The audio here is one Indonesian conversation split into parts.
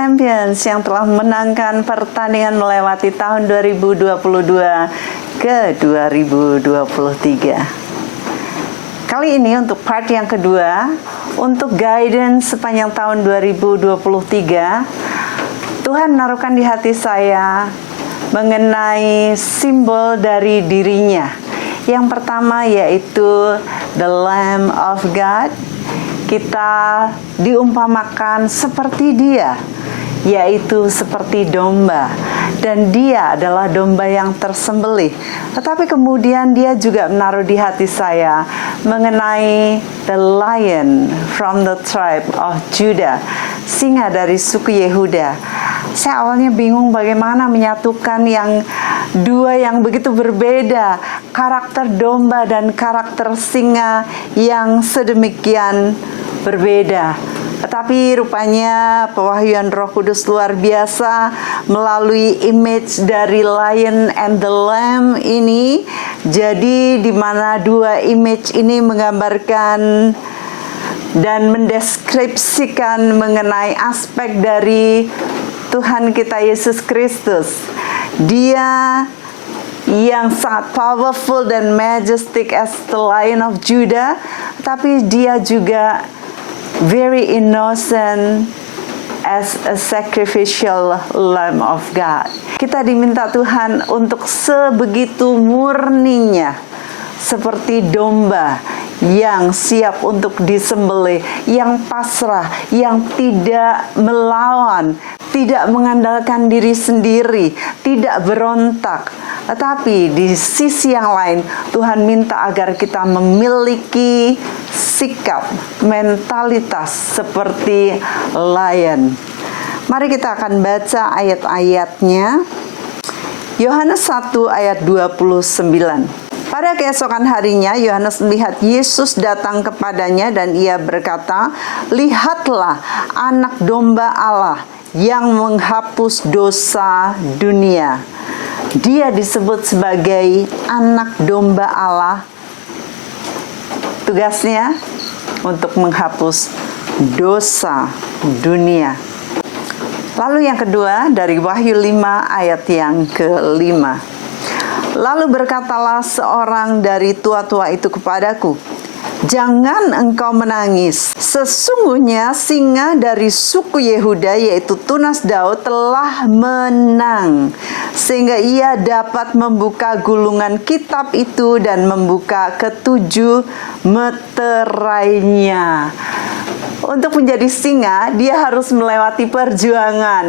Champions yang telah memenangkan pertandingan melewati tahun 2022 ke 2023. Kali ini untuk part yang kedua, untuk guidance sepanjang tahun 2023, Tuhan menaruhkan di hati saya mengenai simbol dari dirinya. Yang pertama yaitu the Lamb of God. Kita diumpamakan seperti Dia, yaitu seperti domba, dan Dia adalah domba yang tersembelih. Tetapi kemudian Dia juga menaruh di hati saya mengenai the Lion from the tribe of Judah, singa dari suku Yehuda. Saya awalnya bingung bagaimana menyatukan yang dua yang begitu berbeda, karakter domba dan karakter singa yang sedemikian berbeda. Tetapi rupanya pewahyuan Roh Kudus luar biasa melalui image dari Lion and the Lamb ini. Jadi di mana dua image ini menggambarkan dan mendeskripsikan mengenai aspek dari Tuhan kita Yesus Kristus. Dia yang sangat powerful dan majestic as the Lion of Judah, tapi Dia juga very innocent as a sacrificial Lamb of God. Kita diminta Tuhan untuk sebegitu murninya, seperti domba yang siap untuk disembelih, yang pasrah, yang tidak melawan, tidak mengandalkan diri sendiri, tidak berontak. Tetapi di sisi yang lain, Tuhan minta agar kita memiliki sikap, mentalitas seperti lion. Mari kita akan baca ayat-ayatnya. Yohanes 1 ayat 29. Pada keesokan harinya, Yohanes melihat Yesus datang kepadanya dan ia berkata, "Lihatlah anak domba Allah yang menghapus dosa dunia." Dia disebut sebagai anak domba Allah. Tugasnya untuk menghapus dosa dunia. Lalu yang kedua dari Wahyu 5 ayat yang ke-5. Lalu berkatalah seorang dari tua-tua itu kepadaku, "Jangan engkau menangis. Sesungguhnya singa dari suku Yehuda, yaitu tunas Daud, telah menang, sehingga ia dapat membuka gulungan kitab itu dan membuka ketujuh meterainya." Untuk menjadi singa, dia harus melewati perjuangan,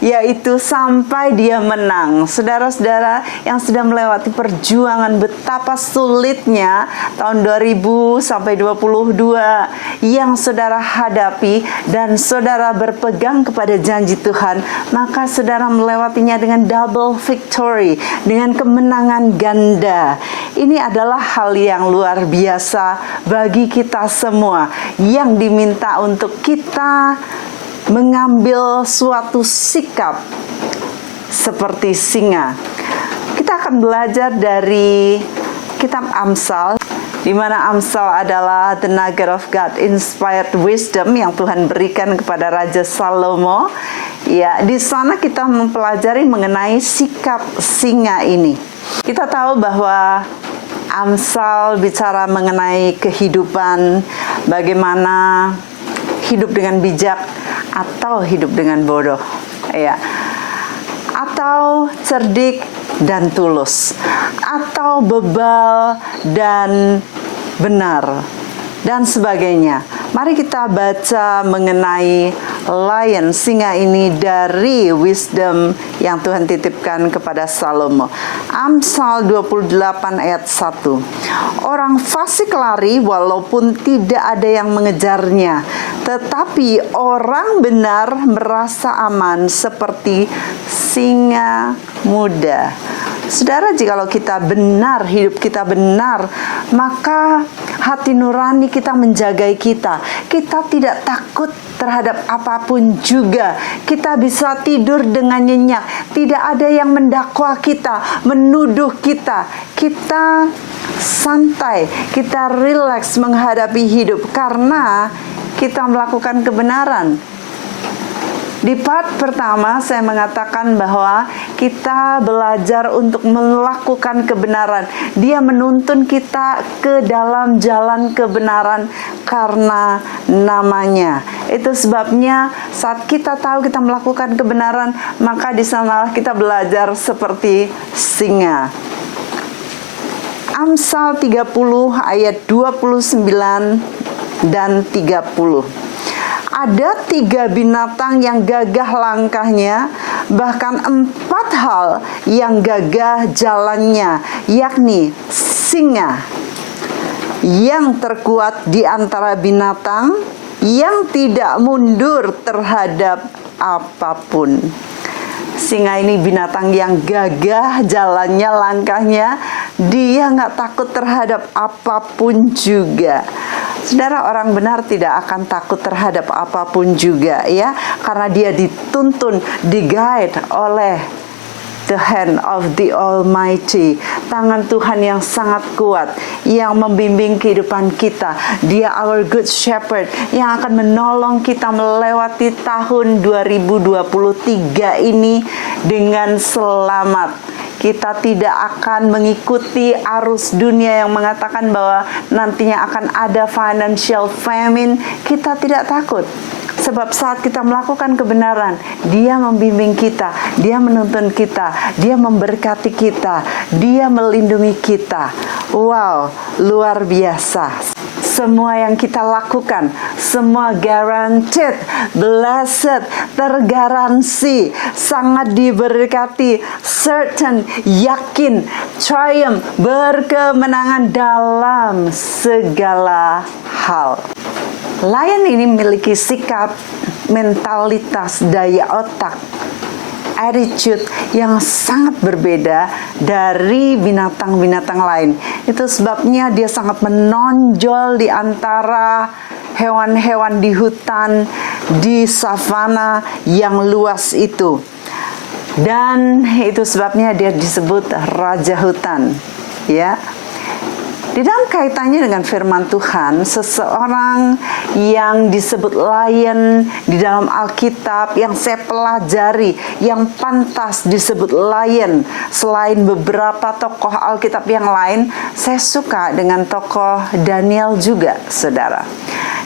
yaitu sampai dia menang. Saudara-saudara yang sudah melewati perjuangan betapa sulitnya tahun 2000 sampai 22 yang saudara hadapi, dan saudara berpegang kepada janji Tuhan, maka saudara melewatinya dengan double victory, dengan kemenangan ganda. Ini adalah hal yang luar biasa bagi kita semua yang diminta untuk kita mengambil suatu sikap seperti singa. Kita akan belajar dari kitab Amsal, di mana Amsal adalah the nugget of God inspired wisdom yang Tuhan berikan kepada Raja Salomo. Ya, di sana kita mempelajari mengenai sikap singa ini. Kita tahu bahwa Amsal bicara mengenai kehidupan, bagaimana hidup dengan bijak atau hidup dengan bodoh, atau cerdik dan tulus, atau bebal dan benar, dan sebagainya. Mari kita baca mengenai lion, singa ini dari wisdom yang Tuhan titipkan kepada Salomo. Amsal 28 ayat 1. Orang fasik lari walaupun tidak ada yang mengejarnya, tetapi orang benar merasa aman seperti singa muda. Saudara, jikalau kita benar, hidup kita benar, maka hati nurani kita menjagai kita. Kita tidak takut terhadap apapun juga. Kita bisa tidur dengan nyenyak. Tidak ada yang mendakwa kita, menuduh kita. Kita santai, kita rileks menghadapi hidup karena kita melakukan kebenaran. Di part pertama saya mengatakan bahwa kita belajar untuk melakukan kebenaran. Dia menuntun kita ke dalam jalan kebenaran karena namanya. Itu sebabnya saat kita tahu kita melakukan kebenaran, maka di sanalah kita belajar seperti singa. Amsal 30 ayat 29 dan 30. Ada 3 binatang yang gagah langkahnya, bahkan 4 hal yang gagah jalannya, yakni singa yang terkuat di antara binatang, yang tidak mundur terhadap apapun. Singa ini binatang yang gagah jalannya, langkahnya. Dia nggak takut terhadap apapun juga. Saudara, orang benar tidak akan takut terhadap apapun juga, ya, karena dia dituntun, di-guide oleh the hand of the Almighty, tangan Tuhan yang sangat kuat, yang membimbing kehidupan kita. Dia our good shepherd, yang akan menolong kita melewati tahun 2023 ini dengan selamat. Kita tidak akan mengikuti arus dunia yang mengatakan bahwa nantinya akan ada financial famine. Kita tidak takut. Sebab saat kita melakukan kebenaran, Dia membimbing kita, Dia menuntun kita, Dia memberkati kita, Dia melindungi kita. Wow, luar biasa. Semua yang kita lakukan, semua guaranteed, blessed, tergaransi, sangat diberkati, certain, yakin, triumph, berkemenangan dalam segala hal. Lion ini memiliki sikap, mentalitas, daya otak, attitude yang sangat berbeda dari binatang-binatang lain. Itu sebabnya dia sangat menonjol di antara hewan-hewan di hutan, di savana yang luas itu. Dan itu sebabnya dia disebut raja hutan, ya. Di dalam kaitannya dengan firman Tuhan, seseorang yang disebut lion di dalam Alkitab yang saya pelajari, yang pantas disebut lion, selain beberapa tokoh Alkitab yang lain, saya suka dengan tokoh Daniel juga, saudara.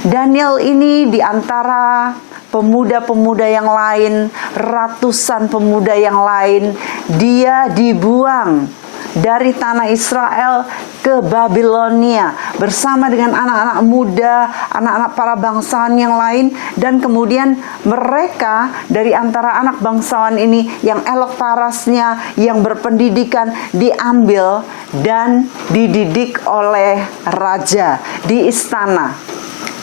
Daniel ini di antara pemuda-pemuda yang lain, ratusan pemuda yang lain, dia dibuang dari tanah Israel ke Babilonia bersama dengan anak-anak muda, anak-anak para bangsawan yang lain, dan kemudian mereka dari antara anak bangsawan ini yang elok parasnya, yang berpendidikan, diambil dan dididik oleh raja di istana.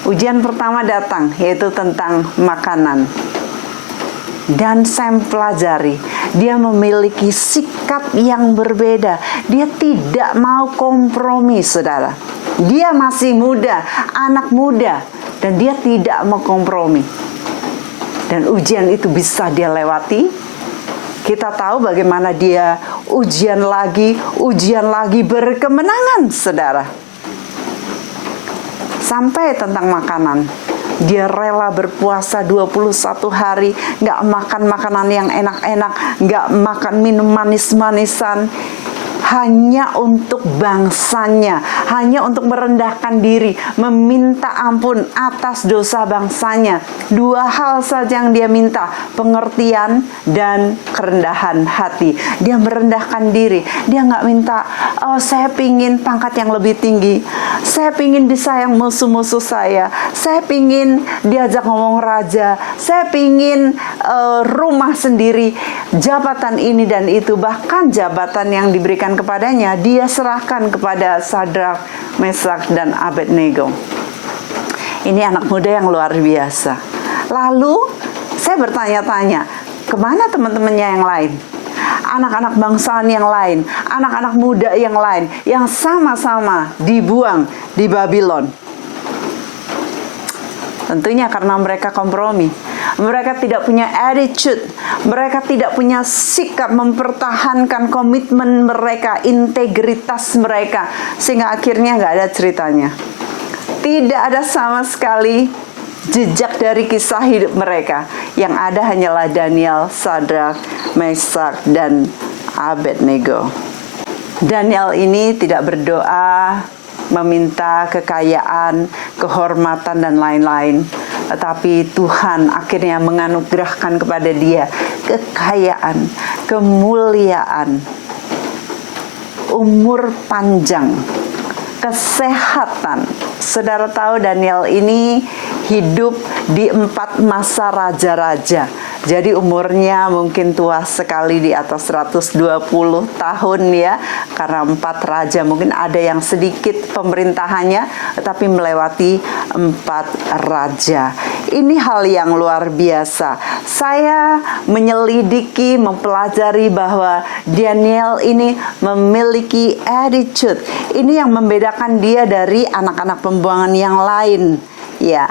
Ujian pertama datang, yaitu tentang makanan. Dan saya pelajari, dia memiliki sikap yang berbeda. Dia tidak mau kompromi, saudara. Dia masih muda, anak muda, dan dia tidak mau kompromi. Dan ujian itu bisa dia lewati. Kita tahu bagaimana dia ujian lagi berkemenangan, saudara. Sampai tentang makanan. Dia rela berpuasa 21 hari, nggak makan makanan yang enak-enak, nggak makan minum manis-manisan, hanya untuk bangsanya, hanya untuk merendahkan diri, meminta ampun atas dosa bangsanya. 2 hal saja yang dia minta, pengertian dan kerendahan hati. Dia merendahkan diri, dia nggak minta, oh saya pingin pangkat yang lebih tinggi, saya pingin disayang musuh-musuh saya pingin diajak ngomong raja, saya pingin rumah sendiri, jabatan ini dan itu, bahkan jabatan yang diberikan kepadanya, dia serahkan kepada Sadrak, Mesak, dan Abednego. Ini anak muda yang luar biasa. Lalu, saya bertanya-tanya, kemana teman-temannya yang lain? Anak-anak bangsawan yang lain, anak-anak muda yang lain, yang sama-sama dibuang di Babylon. Tentunya karena mereka kompromi. Mereka tidak punya attitude. Mereka tidak punya sikap mempertahankan komitmen mereka, integritas mereka. Sehingga akhirnya nggak ada ceritanya. Tidak ada sama sekali jejak dari kisah hidup mereka. Yang ada hanyalah Daniel, Sadrak, Mesak, dan Abednego. Daniel ini tidak berdoa meminta kekayaan, kehormatan, dan lain-lain. Tetapi Tuhan akhirnya menganugerahkan kepada dia kekayaan, kemuliaan, umur panjang, kesehatan. Saudara tahu Daniel ini hidup di 4 masa raja-raja. Jadi umurnya mungkin tua sekali, di atas 120 tahun ya. Karena 4 raja, mungkin ada yang sedikit pemerintahannya, tetapi melewati 4 raja. Ini hal yang luar biasa. Saya menyelidiki, mempelajari bahwa Daniel ini memiliki attitude. Ini yang membedakan dia dari anak-anak pembuangan yang lain. Ya,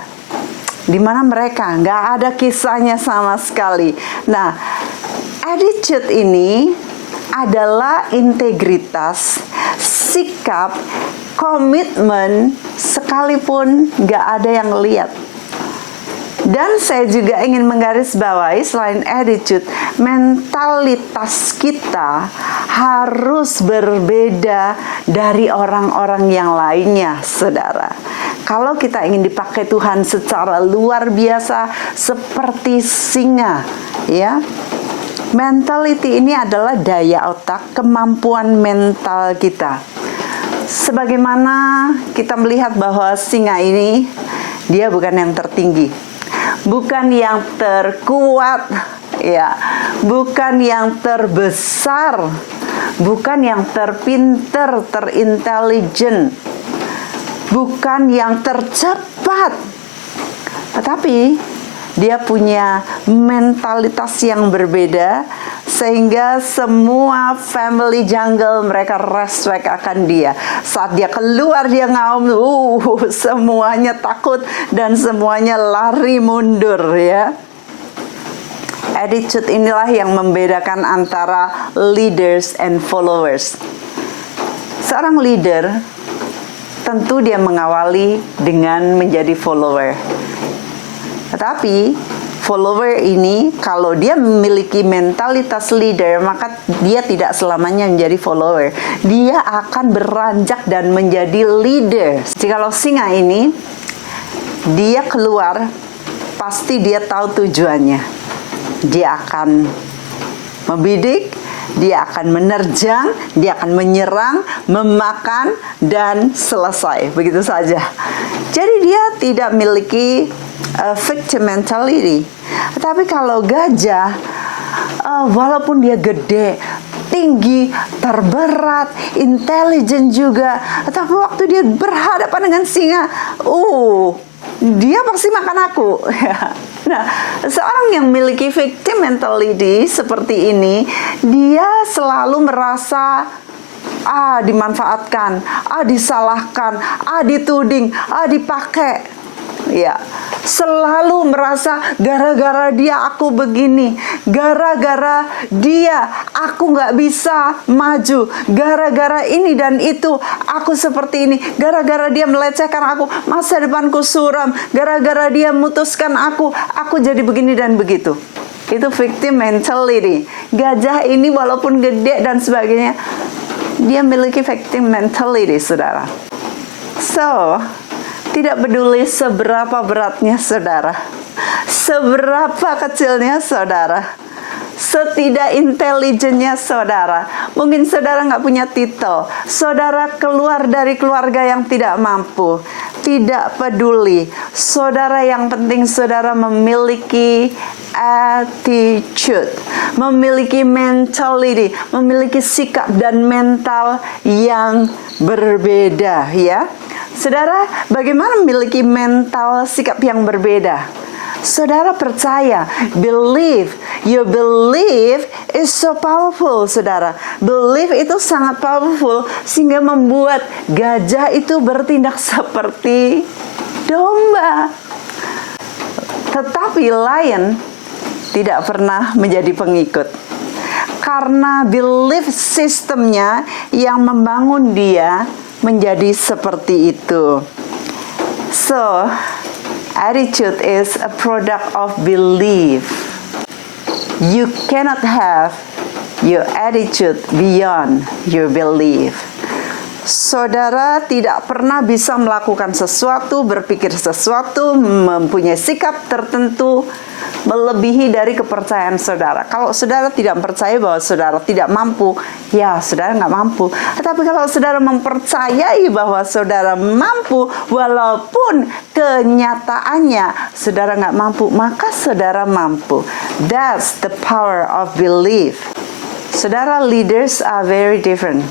di mana mereka nggak ada kisahnya sama sekali. Nah, attitude ini adalah integritas, sikap, komitmen, sekalipun nggak ada yang lihat. Dan saya juga ingin menggarisbawahi, selain attitude, mentalitas kita harus berbeda dari orang-orang yang lainnya, saudara. Kalau kita ingin dipakai Tuhan secara luar biasa seperti singa, ya. Mentality ini adalah daya otak, kemampuan mental kita. Sebagaimana kita melihat bahwa singa ini, dia bukan yang tertinggi, bukan yang terkuat, ya, bukan yang terbesar, bukan yang terpinter, terintelijen, bukan yang tercepat, tetapi dia punya mentalitas yang berbeda, sehingga semua family jungle mereka respect akan dia. Saat dia keluar, dia ngaum, semuanya takut dan semuanya lari mundur, ya. Attitude inilah yang membedakan antara leaders and followers. Seorang leader tentu dia mengawali dengan menjadi follower. Tetapi follower ini kalau dia memiliki mentalitas leader, maka dia tidak selamanya menjadi follower. Dia akan beranjak dan menjadi leader. Jikalau singa ini, dia keluar, pasti dia tahu tujuannya. Dia akan membidik, dia akan menerjang, dia akan menyerang, memakan, dan selesai. Begitu saja. Jadi dia tidak memiliki victim mentality. Tapi kalau gajah, walaupun dia gede, tinggi, terberat, intelijen juga, tapi waktu dia berhadapan dengan singa, dia pasti makan aku. Nah, seorang yang memiliki victim mentality seperti ini, dia selalu merasa dimanfaatkan, disalahkan, dituding, dipakai. Ya, selalu merasa gara-gara dia aku begini, gara-gara dia aku nggak bisa maju, gara-gara ini dan itu aku seperti ini, gara-gara dia melecehkan aku, masa depanku suram, gara-gara dia memutuskan aku jadi begini dan begitu. Itu victim mentality. Gajah ini walaupun gede dan sebagainya, dia memiliki victim mentality, saudara. So, tidak peduli seberapa beratnya saudara, seberapa kecilnya saudara, setidak intelijennya saudara. Mungkin saudara nggak punya titel, saudara keluar dari keluarga yang tidak mampu, tidak peduli. Saudara, yang penting saudara memiliki attitude, memiliki mentality, memiliki sikap dan mental yang berbeda, ya. Saudara, bagaimana memiliki mental sikap yang berbeda? Saudara percaya, your belief is so powerful, saudara. Belief itu sangat powerful, sehingga membuat gajah itu bertindak seperti domba. Tetapi lion tidak pernah menjadi pengikut, karena belief sistemnya yang membangun dia menjadi seperti itu. So, Attitude is a product of belief. You cannot have your attitude beyond your belief. Saudara tidak pernah bisa melakukan sesuatu, berpikir sesuatu, mempunyai sikap tertentu melebihi dari kepercayaan saudara. Kalau saudara tidak percaya bahwa saudara tidak mampu, ya saudara nggak mampu. Tetapi kalau saudara mempercayai bahwa saudara mampu, walaupun kenyataannya saudara nggak mampu, maka saudara mampu. That's the power of belief. Saudara, leaders are very different.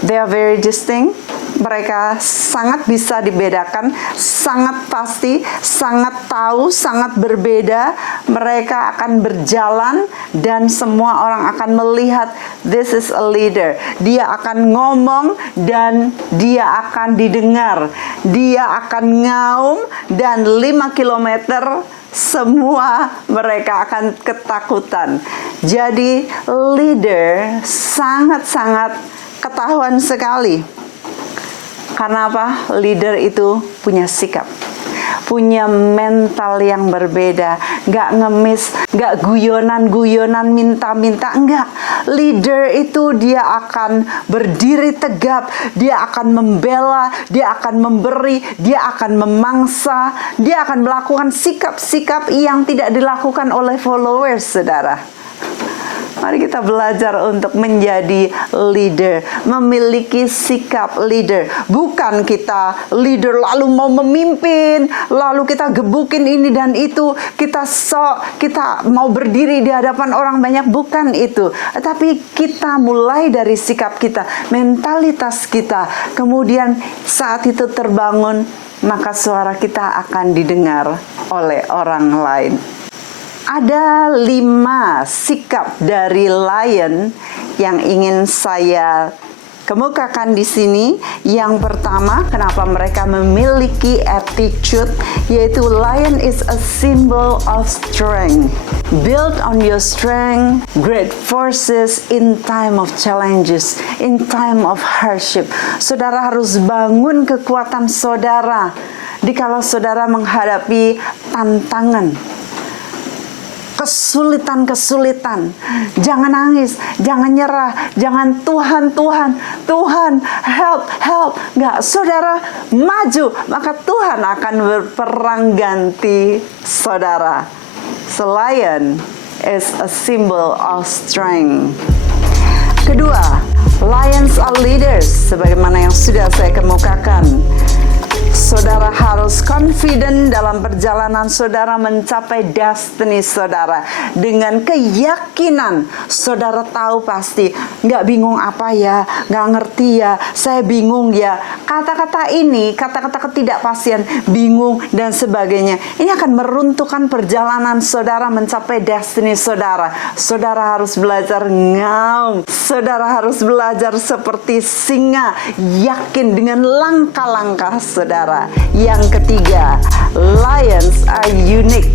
They are very distinct. Mereka sangat bisa dibedakan, sangat pasti, sangat tahu, sangat berbeda. Mereka akan berjalan dan semua orang akan melihat this is a leader. Dia akan ngomong dan dia akan didengar. Dia akan ngaum dan 5 kilometer semua mereka akan ketakutan. Jadi leader sangat-sangat ketahuan sekali. Karena apa? Leader itu punya sikap, punya mental yang berbeda, nggak ngemis, nggak guyonan-guyonan minta-minta, enggak. Leader itu dia akan berdiri tegap, dia akan membela, dia akan memberi, dia akan memangsa, dia akan melakukan sikap-sikap yang tidak dilakukan oleh followers, saudara. Mari kita belajar untuk menjadi leader, memiliki sikap leader. Bukan kita leader lalu mau memimpin, lalu kita gebukin ini dan itu, kita mau berdiri di hadapan orang banyak, bukan itu. Tapi kita mulai dari sikap kita, mentalitas kita, kemudian saat itu terbangun, maka suara kita akan didengar oleh orang lain. Ada 5 sikap dari lion yang ingin saya kemukakan di sini. Yang pertama, kenapa mereka memiliki attitude, yaitu lion is a symbol of strength. Build on your strength, great forces in time of challenges, in time of hardship. Saudara harus bangun kekuatan saudara dikala saudara menghadapi tantangan, kesulitan-kesulitan. Jangan nangis, jangan nyerah, jangan Tuhan help. Enggak, saudara maju, maka Tuhan akan berperang ganti saudara. So lion is a symbol of strength. Kedua, lions are leaders, sebagaimana yang sudah saya kemukakan. Saudara harus confident dalam perjalanan saudara mencapai destiny saudara. Dengan keyakinan, saudara tahu pasti, nggak bingung apa ya, nggak ngerti ya, saya bingung ya. Kata-kata ini, kata-kata ketidakpastian, bingung dan sebagainya, ini akan meruntuhkan perjalanan saudara mencapai destiny saudara. Saudara harus belajar ngaum. Saudara harus belajar seperti singa, yakin dengan langkah-langkah saudara. Yang ketiga, lions are unique.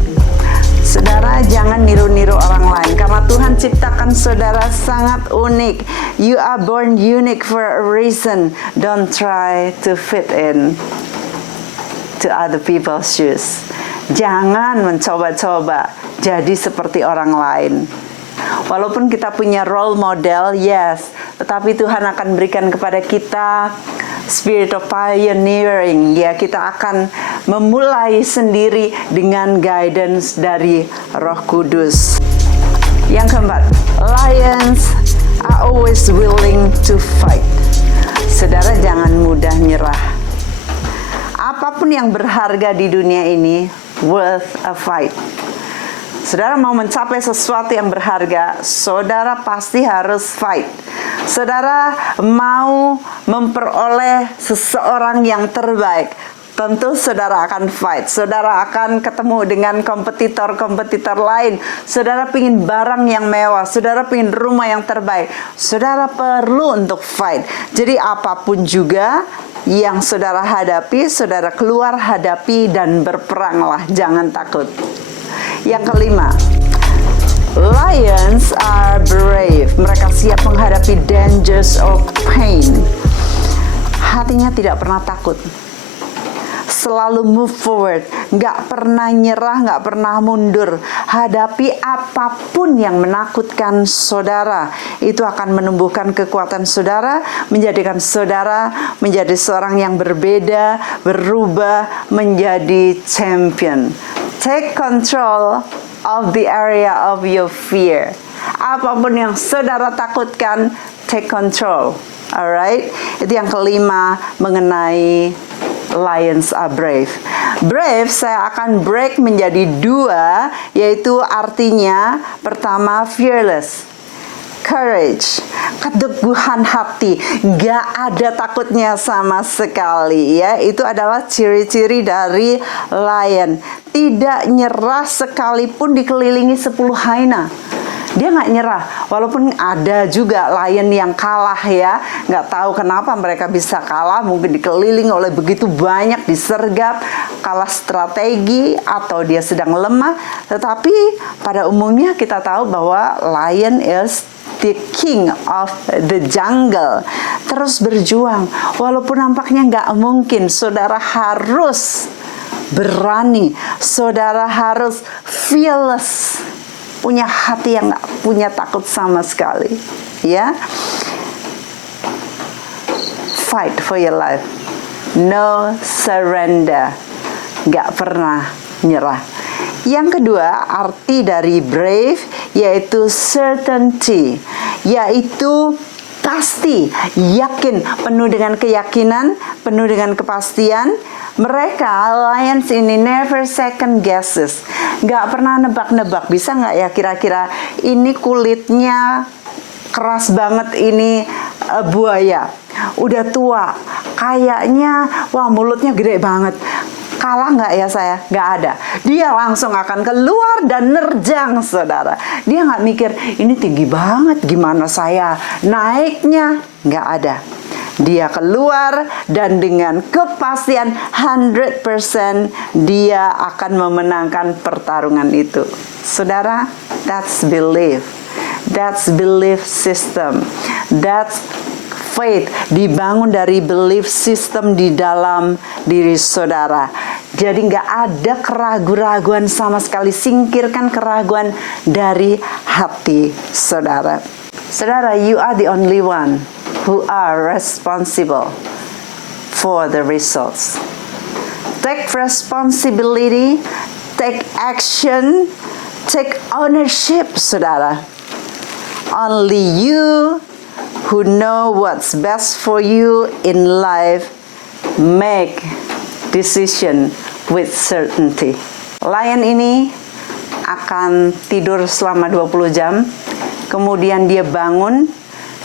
Saudara jangan niru-niru orang lain, karena Tuhan ciptakan saudara sangat unik. You are born unique for a reason. Don't try to fit in to other people's shoes. Jangan mencoba-coba jadi seperti orang lain. Walaupun kita punya role model, yes, tetapi Tuhan akan berikan kepada kita spirit of pioneering, ya, kita akan memulai sendiri dengan guidance dari Roh Kudus. Yang keempat, lions are always willing to fight. Saudara jangan mudah nyerah. Apapun yang berharga di dunia ini worth a fight. Saudara mau mencapai sesuatu yang berharga, saudara pasti harus fight. Saudara mau memperoleh seseorang yang terbaik, tentu saudara akan fight. Saudara akan ketemu dengan kompetitor-kompetitor lain. Saudara pingin barang yang mewah, saudara pingin rumah yang terbaik. Saudara perlu untuk fight. Jadi apapun juga yang saudara hadapi, saudara keluar hadapi dan berperanglah, jangan takut. Yang kelima, lions are brave. Mereka siap menghadapi dangers of pain. Hatinya tidak pernah takut. selalu move forward, nggak pernah nyerah, nggak pernah mundur. Hadapi apapun yang menakutkan saudara, itu akan menumbuhkan kekuatan saudara, menjadikan saudara menjadi seorang yang berbeda, berubah menjadi champion. Take control of the area of your fear. Apapun yang saudara takutkan, take control. Alright, itu yang kelima mengenai lions are brave. Brave saya akan break menjadi dua, yaitu artinya pertama fearless, courage, keteguhan hati, gak ada takutnya sama sekali ya. Itu adalah ciri-ciri dari lion. Tidak nyerah sekalipun dikelilingi 10 hyena. Dia nggak nyerah, walaupun ada juga lion yang kalah ya. Nggak tahu kenapa mereka bisa kalah, mungkin dikelilingi oleh begitu banyak, disergap, kalah strategi, atau dia sedang lemah. Tetapi pada umumnya kita tahu bahwa lion is the king of the jungle. Terus berjuang, walaupun nampaknya nggak mungkin, saudara harus berani, saudara harus fearless, punya hati yang gak punya takut sama sekali ya. Fight for your life, no surrender, gak pernah nyerah. Yang kedua, arti dari brave yaitu certainty, yaitu pasti, yakin, penuh dengan keyakinan, penuh dengan kepastian. Mereka, lions ini never second guesses. Gak pernah nebak-nebak. Bisa gak ya kira-kira ini kulitnya keras banget, ini buaya. Udah tua. Kayaknya, wah mulutnya gede banget. Kalah nggak ya saya? Nggak ada. Dia langsung akan keluar dan nerjang saudara. Dia nggak mikir, ini tinggi banget, gimana saya naiknya? Nggak ada. Dia keluar dan dengan kepastian 100% dia akan memenangkan pertarungan itu. Saudara, that's belief. That's belief system. That's faith, dibangun dari belief system di dalam diri saudara. Jadi nggak ada keraguan-raguan sama sekali. Singkirkan keraguan dari hati saudara. Saudara, you are the only one who are responsible for the results. Take responsibility, take action, take ownership, saudara. Only you who know what's best for you in life make decision with certainty. Lion ini akan tidur selama 20 jam, kemudian dia bangun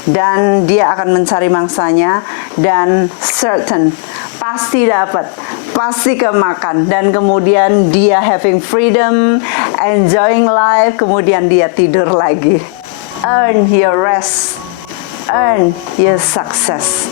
dan dia akan mencari mangsanya, dan certain, pasti dapat, pasti kemakan, dan kemudian dia having freedom, enjoying life, kemudian dia tidur lagi. Earn your rest, earn your success.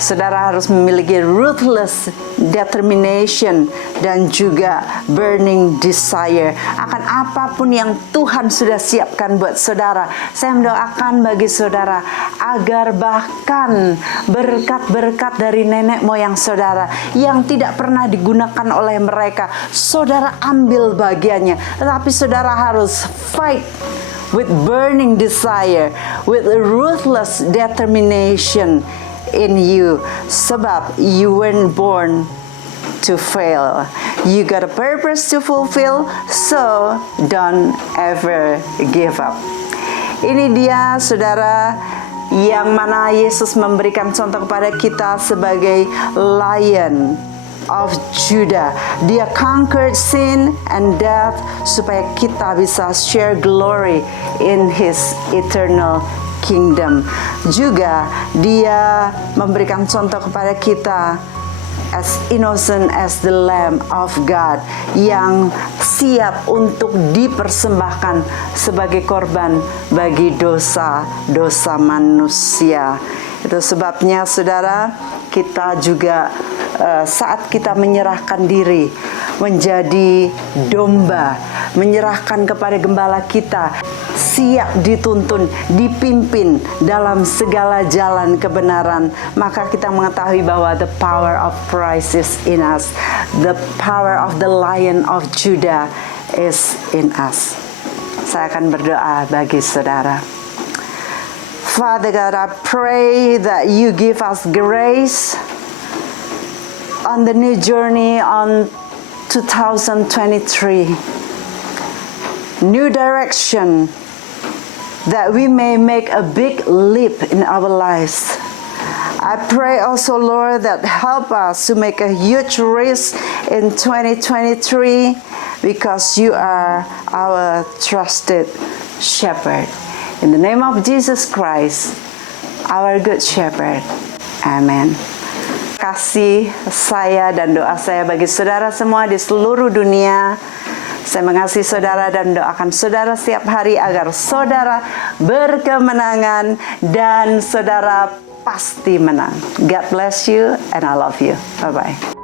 Saudara harus memiliki ruthless determination dan juga burning desire akan apapun yang Tuhan sudah siapkan buat saudara. Saya mendoakan bagi saudara agar bahkan berkat-berkat dari nenek moyang saudara yang tidak pernah digunakan oleh mereka, saudara ambil bagiannya. Tetapi saudara harus fight with burning desire, with ruthless determination in you, sebab you weren't born to fail. You got a purpose to fulfill, so don't ever give up. Ini dia saudara yang mana Yesus memberikan contoh kepada kita sebagai Lion of Judah. Dia conquered sin and death supaya kita bisa share glory in His eternal kingdom. Juga dia memberikan contoh kepada kita as innocent as the Lamb of God, yang siap untuk dipersembahkan sebagai korban bagi dosa-dosa manusia. Itu sebabnya saudara, kita juga saat kita menyerahkan diri menjadi domba, menyerahkan kepada gembala kita, siap dituntun, dipimpin dalam segala jalan kebenaran, maka kita mengetahui bahwa the power of Christ is in us. The power of the Lion of Judah is in us. Saya akan berdoa bagi saudara. Father God, I pray that you give us grace on the new journey on 2023. New direction, that we may make a big leap in our lives. I pray also, Lord, that help us to make a huge risk in 2023 because you are our trusted shepherd. In the name of Jesus Christ, our good shepherd. Amen. Kasih saya dan doa saya bagi saudara semua di seluruh dunia. Saya mengasihi saudara dan doakan saudara setiap hari agar saudara berkemenangan dan saudara pasti menang. God bless you and I love you. Bye-bye.